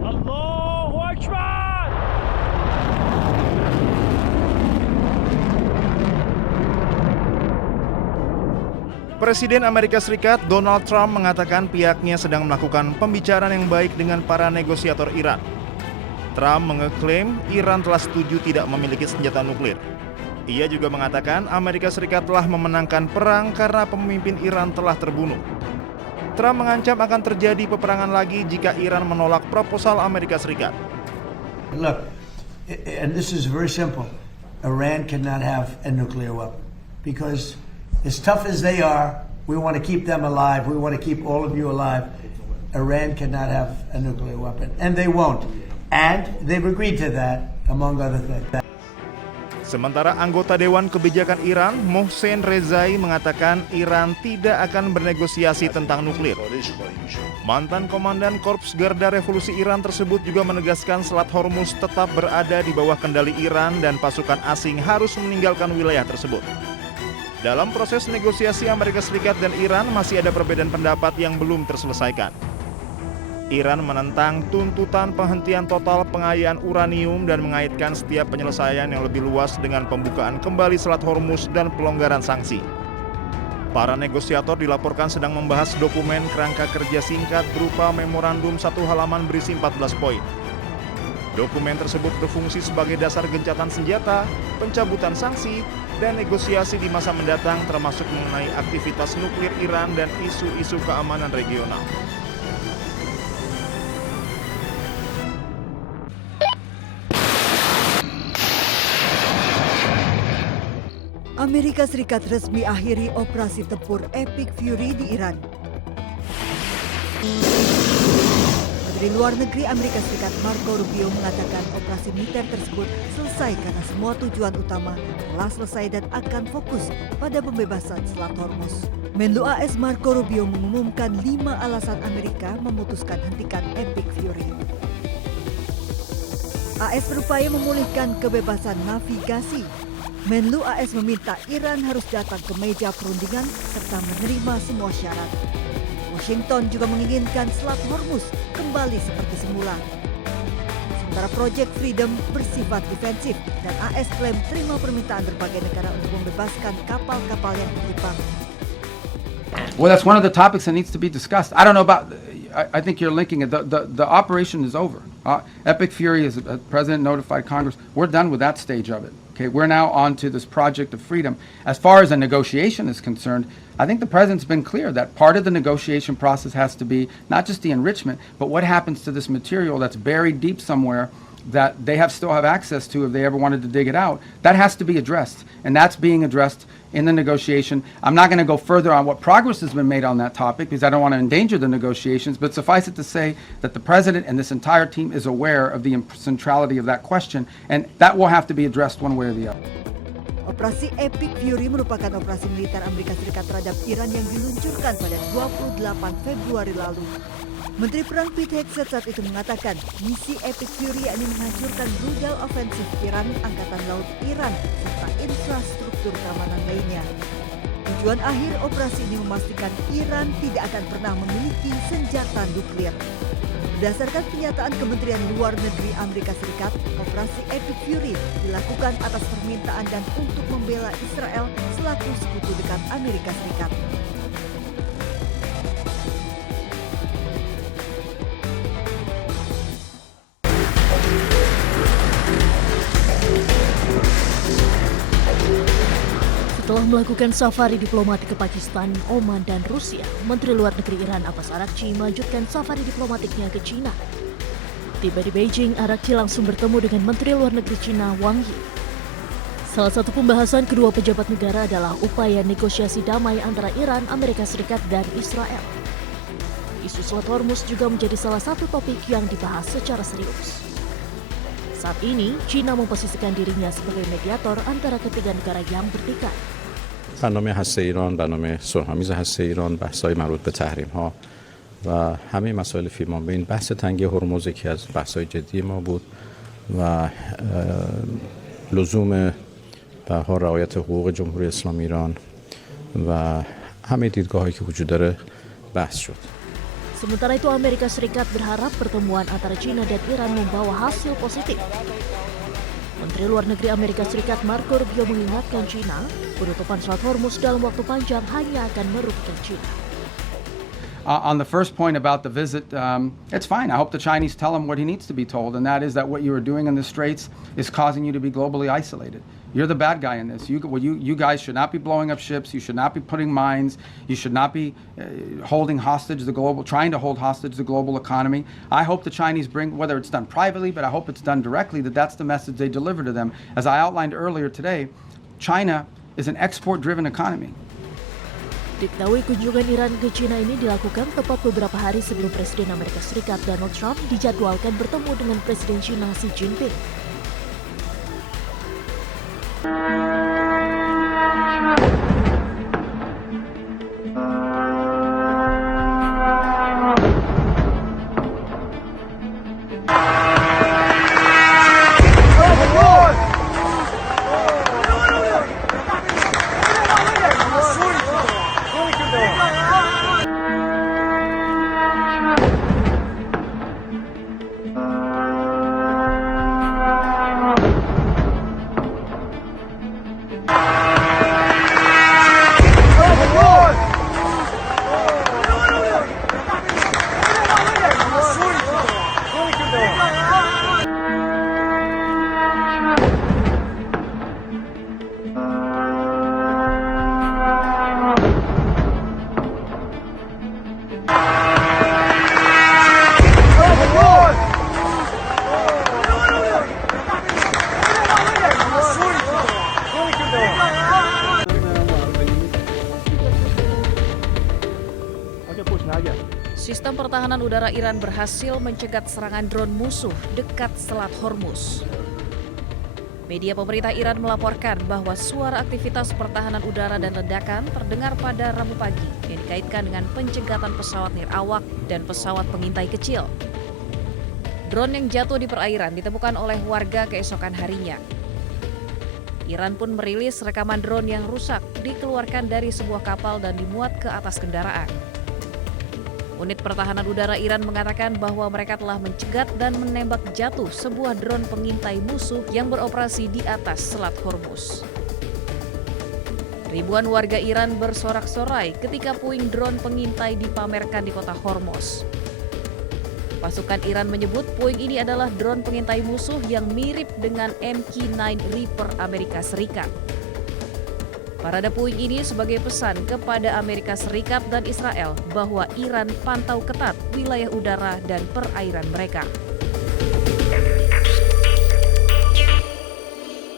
Allahu Akbar! Presiden Amerika Serikat Donald Trump mengatakan pihaknya sedang melakukan pembicaraan yang baik dengan para negosiator Iran. Trump mengeklaim Iran telah setuju tidak memiliki senjata nuklir. Ia juga mengatakan Amerika Serikat telah memenangkan perang karena pemimpin Iran telah terbunuh. Trump mengancam akan terjadi peperangan lagi jika Iran menolak proposal Amerika Serikat. Look, and this is very simple. Iran cannot have a nuclear weapon because as tough as they are, we want to keep them alive. We want to keep all of you alive. Iran cannot have a nuclear weapon, and they won't. And they've agreed to that, among other things. Sementara anggota Dewan Kebijakan Iran, Mohsen Rezai, mengatakan Iran tidak akan bernegosiasi tentang nuklir. Mantan Komandan Korps Garda Revolusi Iran tersebut juga menegaskan Selat Hormuz tetap berada di bawah kendali Iran dan pasukan asing harus meninggalkan wilayah tersebut. Dalam proses negosiasi Amerika Serikat dan Iran masih ada perbedaan pendapat yang belum terselesaikan. Iran menentang tuntutan penghentian total pengayaan uranium dan mengaitkan setiap penyelesaian yang lebih luas dengan pembukaan kembali Selat Hormuz dan pelonggaran sanksi. Para negosiator dilaporkan sedang membahas dokumen kerangka kerja singkat berupa memorandum 1 halaman berisi 14 poin. Dokumen tersebut berfungsi sebagai dasar gencatan senjata, pencabutan sanksi, dan negosiasi di masa mendatang termasuk mengenai aktivitas nuklir Iran dan isu-isu keamanan regional. Amerika Serikat resmi akhiri operasi tempur Epic Fury di Iran. Menteri Luar Negeri Amerika Serikat Marco Rubio mengatakan operasi militer tersebut selesai karena semua tujuan utama telah selesai dan akan fokus pada pembebasan Selat Hormuz. Menlu AS Marco Rubio mengumumkan 5 alasan Amerika memutuskan hentikan Epic Fury. AS berupaya memulihkan kebebasan navigasi. Menlu AS meminta Iran harus datang ke meja perundingan serta menerima semua syarat. Washington juga menginginkan Selat Hormuz kembali seperti semula. Sementara Project Freedom bersifat defensif dan AS klaim terima permintaan berbagai negara untuk membebaskan kapal-kapal yang terjebak. Well, that's one of the topics that needs to be discussed. I don't know about. I think you're linking it. The operation is over. Epic Fury, as the president notified Congress, we're done with that stage of it. Okay, we're now on to this project of freedom. As far as a negotiation is concerned, I think the president's been clear that part of the negotiation process has to be not just the enrichment, but what happens to this material that's buried deep somewhere that they still have access to if they ever wanted to dig it out. That has to be addressed, and that's being addressed in the negotiation. I'm not going to go further on what progress has been made on that topic because I don't want to endanger the negotiations, but suffice it to say that the president and this entire team is aware of the centrality of that question, and that will have to be addressed one way or the other. Operasi Epic Fury merupakan operasi militer Amerika Serikat terhadap Iran yang diluncurkan pada 28 Februari lalu. Menteri Perang Pete Hegseth saat itu mengatakan misi Epic Fury yakni menghancurkan rudal ofensif Iran, Angkatan Laut Iran, serta infrastruktur keamanan lainnya. Tujuan akhir operasi ini memastikan Iran tidak akan pernah memiliki senjata nuklir. Berdasarkan pernyataan Kementerian Luar Negeri Amerika Serikat, operasi Epic Fury dilakukan atas permintaan dan untuk membela Israel selaku sekutu dekat Amerika Serikat. Setelah melakukan safari diplomatik ke Pakistan, Oman, dan Rusia, Menteri Luar Negeri Iran Abbas Araghchi melanjutkan safari diplomatiknya ke China. Tiba di Beijing, Araghchi langsung bertemu dengan Menteri Luar Negeri China Wang Yi. Salah satu pembahasan kedua pejabat negara adalah upaya negosiasi damai antara Iran, Amerika Serikat, dan Israel. Isu Selat Hormuz juga menjadi salah satu topik yang dibahas secara serius. Saat ini, China memposisikan dirinya sebagai mediator antara ketiga negara yang bertikai. برنامه هسته ایران، برنامه صلح‌آمیز هسته ایران، بحث‌های مربوط به تحریم‌ها و همه مسائل فیما بین بحث تنگی هرمز یکی از بحث‌های جدی ما بود و لزوم به حال رعایت حقوق جمهوری اسلامی ایران و همه دیدگاه‌هایی که وجود داره بحث شد. Sementara itu Amerika Serikat berharap pertemuan antara China dan Iran membawa hasil positif. Menteri Luar Negeri Amerika Serikat Marco Rubio mengingatkan China, penutupan Selat Hormuz dalam waktu panjang hanya akan merugikan China. On the first point about the visit, it's fine. I hope the Chinese tell him what he needs to be told, and that is that what you are doing in the Straits is causing you to be globally isolated. You're the bad guy in this. You guys should not be blowing up ships. You should not be putting mines. You should not be trying to hold hostage the global economy. I hope the Chinese bring, whether it's done privately, but I hope it's done directly, that's the message they deliver to them. As I outlined earlier today, China is an export-driven economy. Diketahui kunjungan Iran ke China ini dilakukan tepat beberapa hari sebelum Presiden Amerika Serikat Donald Trump dijadwalkan bertemu dengan Presiden China Xi Jinping. Sistem pertahanan udara Iran berhasil mencegat serangan drone musuh dekat Selat Hormuz. Media pemerintah Iran melaporkan bahwa suara aktivitas pertahanan udara dan ledakan terdengar pada Rabu pagi yang dikaitkan dengan pencegatan pesawat nirawak dan pesawat pengintai kecil. Drone yang jatuh di perairan ditemukan oleh warga keesokan harinya. Iran pun merilis rekaman drone yang rusak dikeluarkan dari sebuah kapal dan dimuat ke atas kendaraan. Unit pertahanan udara Iran mengatakan bahwa mereka telah mencegat dan menembak jatuh sebuah drone pengintai musuh yang beroperasi di atas Selat Hormuz. Ribuan warga Iran bersorak-sorai ketika puing drone pengintai dipamerkan di kota Hormuz. Pasukan Iran menyebut puing ini adalah drone pengintai musuh yang mirip dengan MQ-9 Reaper Amerika Serikat. Parade puing ini sebagai pesan kepada Amerika Serikat dan Israel bahwa Iran pantau ketat wilayah udara dan perairan mereka.